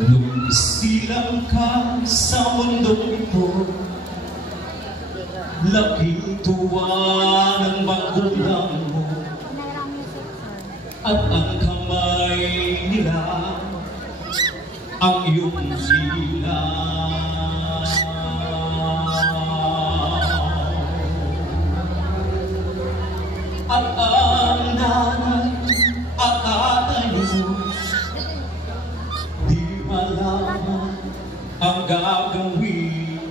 Nung isilang ka sa mundong ito, laking tuwa ng magulang mo, at ang kamay nila ang iyong hilaw. At ang nanay at tatay mo, malaman ang gagawin,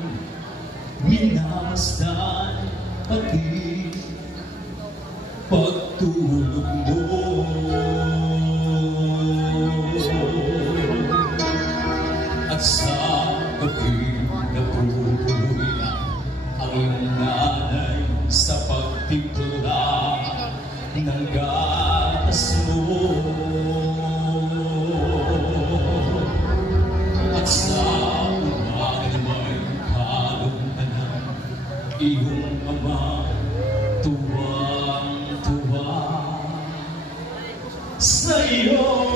minasdan pati pagtulog mo. At sa gabi natutuloy na ang iyong nanay sa pagtimpla ng gatas mo. At sa umaga naman halong ka na iyong ama, tuwang-tuwa sa iyo.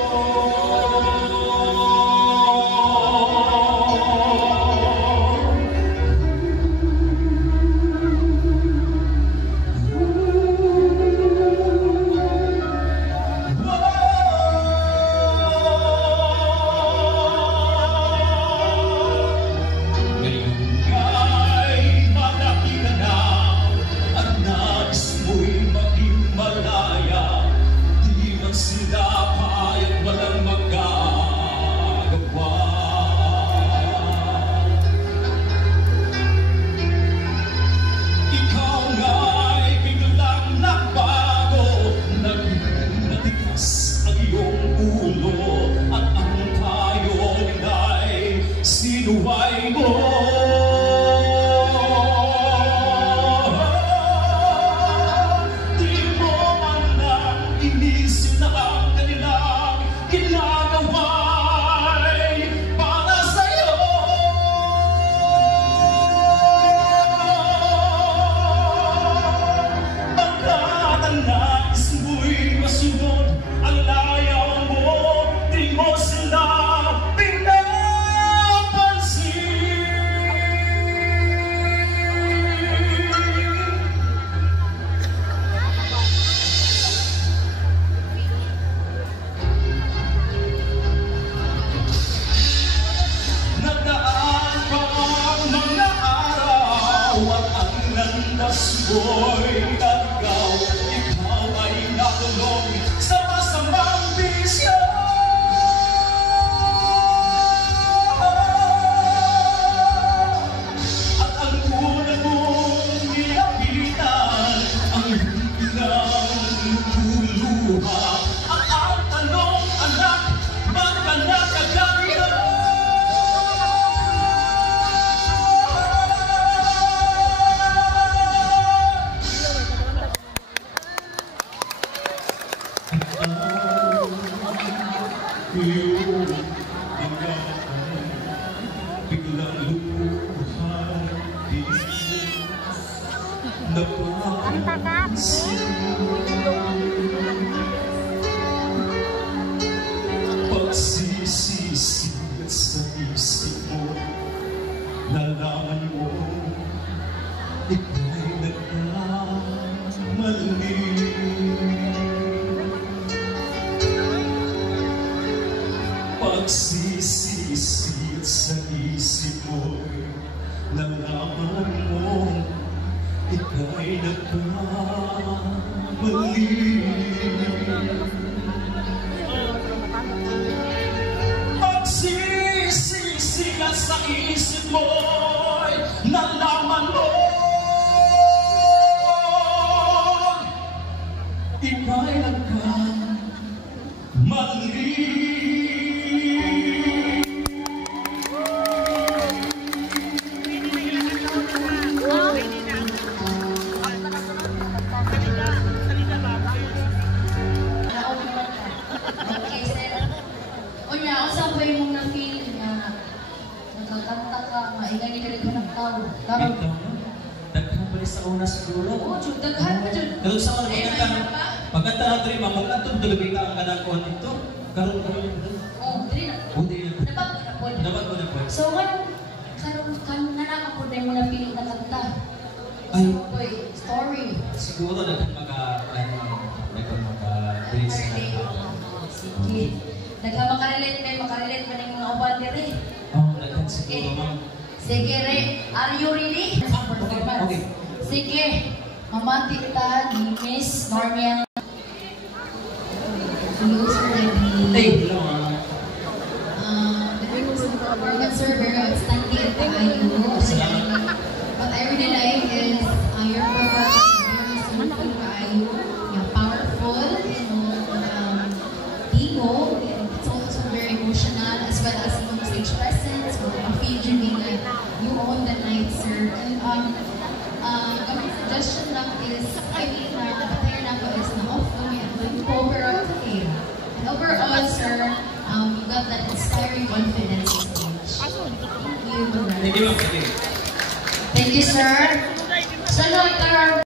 Sinuway mo, di mo man lang inisip na ang kanilang ginagawa'y para sa'yo. Pagkat ang nais mo'y masunod ang layaw mo, di mo sila boy, ikaw ay nakulong sa masamang bisyo. At ang una mong nilapitan ang ilang luluha. At ang tanong, anak, ba't ka nakagaya? Iyong ginagawa, biglang lubuhay, di mo napansin. Pagsisisi at sa isip mo, nalaman mo, ika'y nagkamali. Pagsisisi at sa isip mo'y nalaman mo, ika'y nagkamali. Pagsisisi at sa isip mo'y nalaman mo, sa una siguro. Oo, Jud, daghan pa Jud. Pero sa mga pagkanta na rin, mamagkatong talaga ka ang kanang dito. Karoon. Oo, dili na. Buti na. Dapat ko na po. So, karon na lang ako na mga piling na kanta. Ay, story. siguro nagka-bridge na. Sige. Makarelate pa ng mga uban dire. Nagkan siguro, ma'am. Sige, Re. Are you ready? Okay. Sige. Mamati ta ni Miss Normian. Close ready. Hey, hello, performance are very outstanding tayo. What I really like is your performance very soulful tayo. You're powerful, ego, and it's also very emotional as well as yung stage presence or feel you being you own the night, sir. And my suggestion lang is I mean na na ko is na off kami ang overall okay. And overall, sir, you got that inspiring confidence. Thank you, sir. So, no,